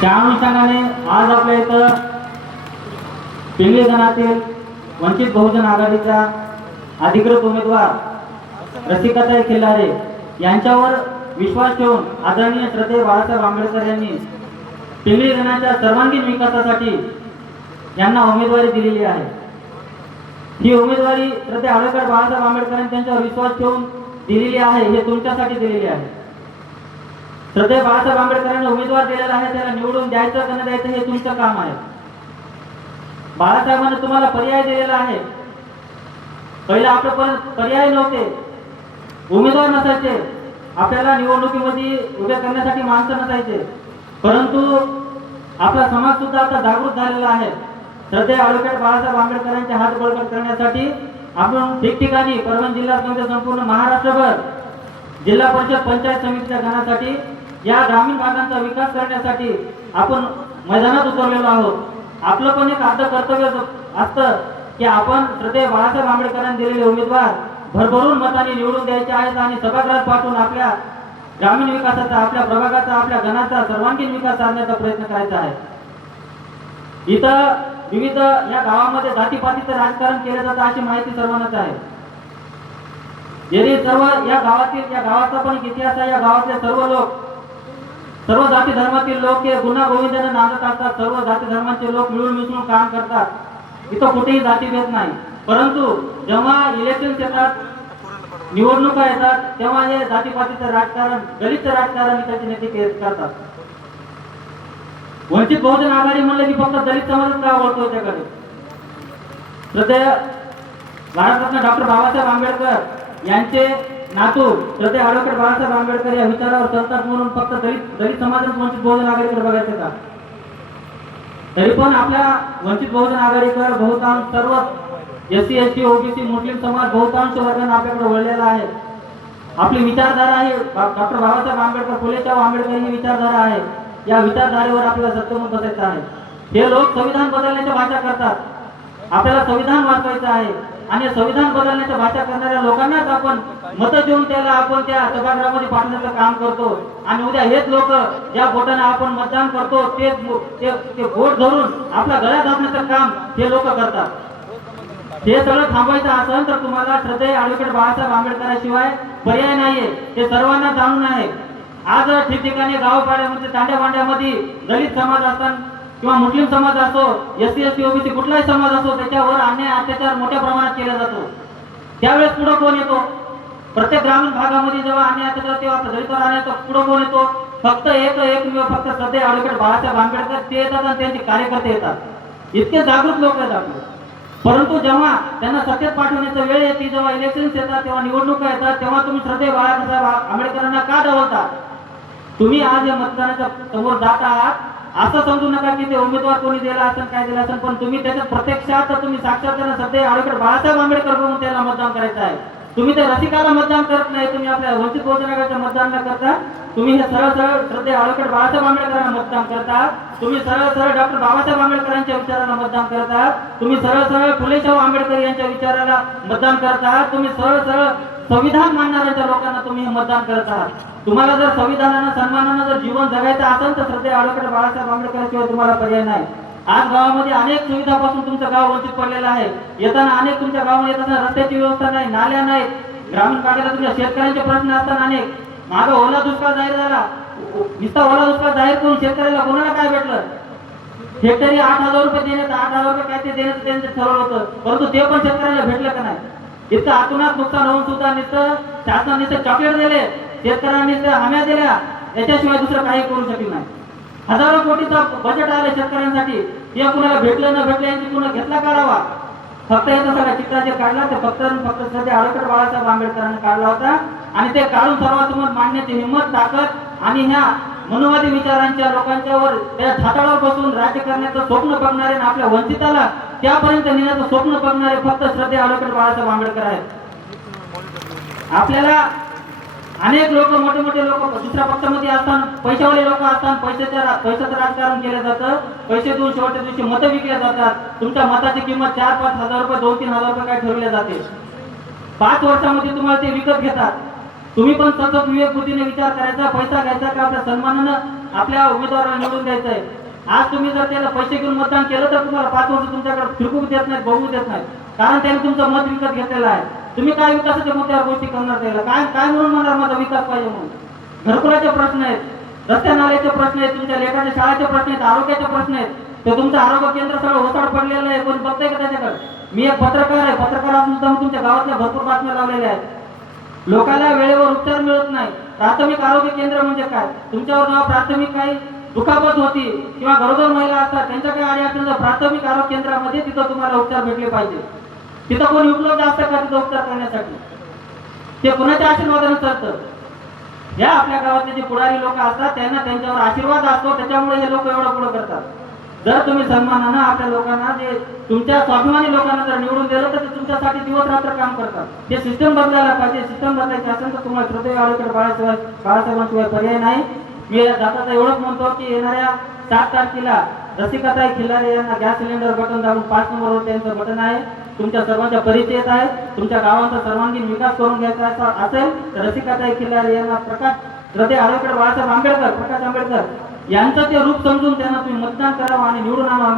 त्या अनुषंगाने आज आपल्या इथं पिंगली गणातील वंचित बहुजन आघाडीचा अधिकृत उमेदवार रसिकाताई खिल्लारे यांच्यावर विश्वास ठेवून आदरणीय श्रद्धे बाळासाहेब आंबेडकर यांनी पिंगली गणाच्या सर्वांगीण विकासासाठी यांना उमेदवारी दिलेली आहे. ही उमेदवारी श्रद्धे आंबेडकर बाळासाहेब आंबेडकरांनी त्यांच्यावर विश्वास ठेवून दिलेली आहे हे तुमच्यासाठी दिलेली आहे. श्रद्धेय बाळासाहेब आंबेडकरांनी उमेदवार दिलेला आहे त्याला निवडून द्यायचं का नाही द्यायचं हे तुमचं काम आहे. बाळासाहेबांनी तुम्हाला पर्याय दिलेला आहे. पहिले आपलं पण पर्याय नव्हते. उमेदवार नसायचे. आपल्याला निवडणुकीमध्ये उभे करण्यासाठी माणसं नसायचे. परंतु आपला समाज सुद्धा आता जागृत झालेला आहे. सध्या ॲडव्होकेट बाळासाहेब आंबेडकरांचे हात बळकट करण्यासाठी आपण ठिकठिकाणी परभणी जिल्ह्यात म्हणजे संपूर्ण महाराष्ट्रभर जिल्हा परिषद पंचायत समितीच्या गणासाठी या ग्रामीण भागांचा विकास करण्यासाठी आपण मैदानात उतरलेलो आहोत. आपलं पण एक अर्ध कर्तव्य असतं की आपण श्रद्धेय बाळासाहेब आंबेडकरांनी दिलेले उमेदवार भरभरून मताने निवडून द्यायचे आहेत आणि सभागृहात पाठवून आपल्या ग्रामीण विकासाचा आपल्या प्रभागाचा आपल्या गणाचा सर्वांगीण विकास साधण्याचा प्रयत्न करायचा आहे. इथं विविध या गावामध्ये जातीपातीचं राजकारण केलं जातं अशी माहिती सर्वांनाच आहे. यदि सर्व या गावातील या गावाचा पण इतिहास आहे. या गावातले सर्व लोक सर्व जाती धर्मातील लोक हे गुन्हा गोविंदाने नांदत असतात. सर्व जाती धर्माचे लोक मिळून मिसळून काम करतात. इथं कुठेही जातीभेद नाही. परंतु जेव्हा इलेक्शन येतात निवडणुका येतात तेव्हा हे जातीपातीचं राजकारण दलित राजकारण इकडचे नेते करतात. वंचित बहुजन आघाडी म्हणलं की फक्त दलित समाजच का ओळखतो त्याकडे. श्रद्धेय भारतरत्न डॉक्टर बाबासाहेब आंबेडकर यांचे नातू श्रद्धेय ॲडव्होकेट बाळासाहेब आंबेडकर या विचारावर संताप म्हणून फक्त दलित दलित समाजात वंचित बहुजन आघाडीकडे बघायचं का? तरी पण आपल्या वंचित बहुजन आघाडीकर बहुतांश सर्व S C S T OBC मुस्लिम समाज बहुतांश वर्गाने आपल्याकडे वळलेला आहे. आपली विचारधारा आहे डॉक्टर बाबासाहेब आंबेडकर फुलेशाह आंबेडकर ही विचारधारा आहे. या विचारधारेवर आपल्याला सत्यमत बसायचं आहे. हे लोक संविधान बदलण्याच्या भाषा करतात. आपल्याला संविधान वाचवायचं आहे. आणि संविधान बदलण्याच्या भाषा करणाऱ्या लोकांनाच आपण मत देऊन त्याला आपण त्या सभागृहामध्ये पाठवण्याचं काम करतो. आणि उद्या हेच लोक ज्या बोटाने आपण मतदान करतो ते ते बोट धरून आपला गळ्यात घालण्याचं काम हे लोक करतात. हे सगळं थांबवायचं असेल तर तुम्हाला श्रद्धे ॲडव्होकेट बाळासाहेब आंबेडकराशिवाय पर्याय नाहीये. हे सर्वांना जाणून आहे. आज ठिकठिकाणी गावपाड्यामध्ये तांड्या भांड्यामध्ये दलित समाज असताना किंवा मुस्लिम समाज असो S C S T OBC कुठलाही समाज असो त्याच्यावर अन्याय अत्याचार मोठ्या प्रमाणात केला जातो. त्यावेळेस पुढं कोण येतो? प्रत्येक ग्रामीण भागामध्ये जेव्हा अन्याय अत्याचार तेव्हा दलितावर अन्याय येतो कोण येतो? फक्त एक एकमेव फक्त सध्या ॲडव्होकेट बाळासाहेब आंबेडकर. ते येतात आणि त्यांचे कार्यकर्ते येतात. इतके जागृत लोक आहेत आपले. परंतु जेव्हा त्यांना सत्तेत पाठवण्याचा वेळ येते जेव्हा इलेक्शन्स येतात तेव्हा निवडणुका येतात तेव्हा तुम्ही श्रद्धेय बाळासाहेब आंबेडकरांना का डावलता तुम्ही आज या मतदानाच्या समोर जात आहात. असं समजू नका की ते उमेदवार कोणी दिला असेल काय दिला असेल पण तुम्ही त्याच्यात प्रत्यक्षात तुम्ही साक्षात सध्या आरोग्य बाळासाहेब आंबेडकर म्हणून त्याला मतदान करायचं आहे. तुम्ही त्या रसिकाला मतदान करत नाही तुम्ही आपल्या वंचित बहुजन मतदान न करता. तुम्ही हे सरळ सरळ श्रद्धे ॲडव्होकेट बाळासाहेब आंबेडकरांना मतदान करता. तुम्ही सरळ सरळ डॉक्टर बाबासाहेब आंबेडकरांच्या विचाराला मतदान करता. तुम्ही सरळ सरळ फुलेशाहू आंबेडकर यांच्या विचाराला मतदान करता. तुम्ही सरळ सरळ संविधान मानणाऱ्या लोकांना तुम्ही हे मतदान करत आहात. तुम्हाला जर संविधानानं सन्मानानं जर जीवन जगायचं असेल तर श्रद्धे ॲडव्होकेट बाळासाहेब आंबेडकरांशिवाय तुम्हाला पर्याय नाही. आज गावामध्ये अनेक सुविधापासून तुमचं गाव वंचित पडलेलं आहे. येताना अनेक तुमच्या गावामध्ये येताना रस्त्याची व्यवस्था नाही नाल्या नाहीत. ग्रामीण भागाला तुमच्या शेतकऱ्यांचे प्रश्न असतात अनेक. मागं ओला दुष्काळ जाहीर झाला. नुसता ओला दुष्काळ जाहीर करून शेतकऱ्याला कोणाला काय भेटलं? हेक्टरी आठ हजार रुपये देण्यात आठ हजार रुपये काय ते देण्याचं त्यांचं ठरवलं होतं. परंतु ते पण शेतकऱ्याला भेटलं का नाही? इतकं आतुनात नुकसान होऊन सुद्धा नुसतं शासनाने चॉकलेट दिले शेतकऱ्यांनी हम्या दिल्या. याच्याशिवाय दुसरं काही करू शकलं नाही. हजारो कोटीचा बजेट आले शेतकऱ्यांसाठी. हे कुणाला भेटलं न भेटलं यांची पुन्हा घेतला काढावा? फक्त याचा सगळा चित्राचे काढला ते फक्त फक्त सध्या ॲडव्होकेट बाळासाहेब आंबेडकरांनी काढला होता. आणि ते काढून सर्वांसमोर मांडण्याची हिंमत ताकद आणि ह्या मनुवादी विचारांच्या लोकांच्यावर त्या छाताळावर बसून राज्य करण्याचं स्वप्न बघणारे आणि आपल्या वंचिताला त्यापर्यंत नेण्याचं स्वप्न बघणारे फक्त श्रद्धे ॲडव्होकेट बाळासाहेब आंबेडकर आहेत. आपल्याला अनेक लोक मोठे मोठे लोक दुसऱ्या पक्षामध्ये असतात पैशावाले लोक असतात पैशाच्या पैशाचं राजकारण केलं जातं पैसे देऊन शेवटच्या दिवशी मतं विकल्या जातात. तुमच्या मताची किंमत चार पाच हजार रुपये दोन तीन हजार रुपये काय ठरवले जाते? पाच वर्षामध्ये तुम्हाला ते विकत घेतात. तुम्ही पण सतत विवेक बुद्धीने विचार करायचा पैसा घ्यायचा का आपल्या सन्मानानं? आपल्या उमेदवाराला निवडून द्यायचं आहे आज तुम्ही जर त्याला पैसे घेऊन मतदान केलं तर तुम्हाला पाच वर्ष तुमच्याकडे फिरकू देत नाहीत बघू देत नाहीत. कारण त्याने तुमचं मत विकत घेतलेलं आहे. तुम्ही काय विकासाच्या मुद्द्यावर गोष्टी करणार त्याला? काय काय म्हणून म्हणणार माझा विकास पाहिजे म्हणून? घरकुलाचे प्रश्न आहेत रस्त्या नाल्याचे प्रश्न आहेत तुमच्या लेकराच्या शाळेचे प्रश्न आहेत आरोग्याचे प्रश्न आहेत. तर तुमचं आरोग्य केंद्र सगळं ओसाड पडलेलं आहे कोणी बघतंय का त्याच्याकडे? मी एक पत्रकार आहे पत्रकार असून सुद्धा तुमच्या गावातल्या भरपूर बातम्या लावलेल्या आहेत. लोकांना वेळेवर उपचार मिळत नाही. प्राथमिक आरोग्य केंद्र म्हणजे काय? तुमच्यावर जेव्हा प्राथमिक काही दुखापत होती किंवा गरोदर महिला असतात त्यांच्या काही अडचणी असतात, प्राथमिक आरोग्य केंद्रामध्ये तिथं तुम्हाला उपचार भेटले पाहिजे. तिथं कोणी उपलब्ध असतं का तिथं उपचार करण्यासाठी? ते कुणाच्या आशीर्वादानं चालतं? या आपल्या गावातले जे पुढारी लोक असतात त्यांना त्यांच्यावर आशीर्वाद असतो त्याच्यामुळे हे लोक एवढं पुढं करतात. जर तुम्ही सन्मानानं आपल्या लोकांना जे तुमच्या स्वाभिमानी लोकांना जर निवडून दिलं तर ते तुमच्यासाठी दिवस रात्र काम करतात. ते सिस्टम बदलायला पाहिजे. सिस्टम बदलायची असेल तर तुम्हाला श्रद्धे आळेकर बाळासाहेब बाळासाहेबांशिवाय पर्याय नाही. मी जाता एवढंच म्हणतो की येणाऱ्या सात तारखेला रसिकाताई खिल्लारे यांना गॅस सिलेंडर बटन दाबून पाच नंबरवर त्यांचं बटन आहे. तुमच्या सर्वांच्या परिचयात आहे तुमच्या गावांचा सर्वांगीण विकास करून घ्यायचा असा- असेल तर रसिकाताई खिल्लारे यांना प्रकाश हृदय आरोग्य बाळासाहेब आंबेडकर प्रकाश आंबेडकर यांचं ते रूप समजून त्यांना तुम्ही मतदान करावं आणि निवडून आणावं.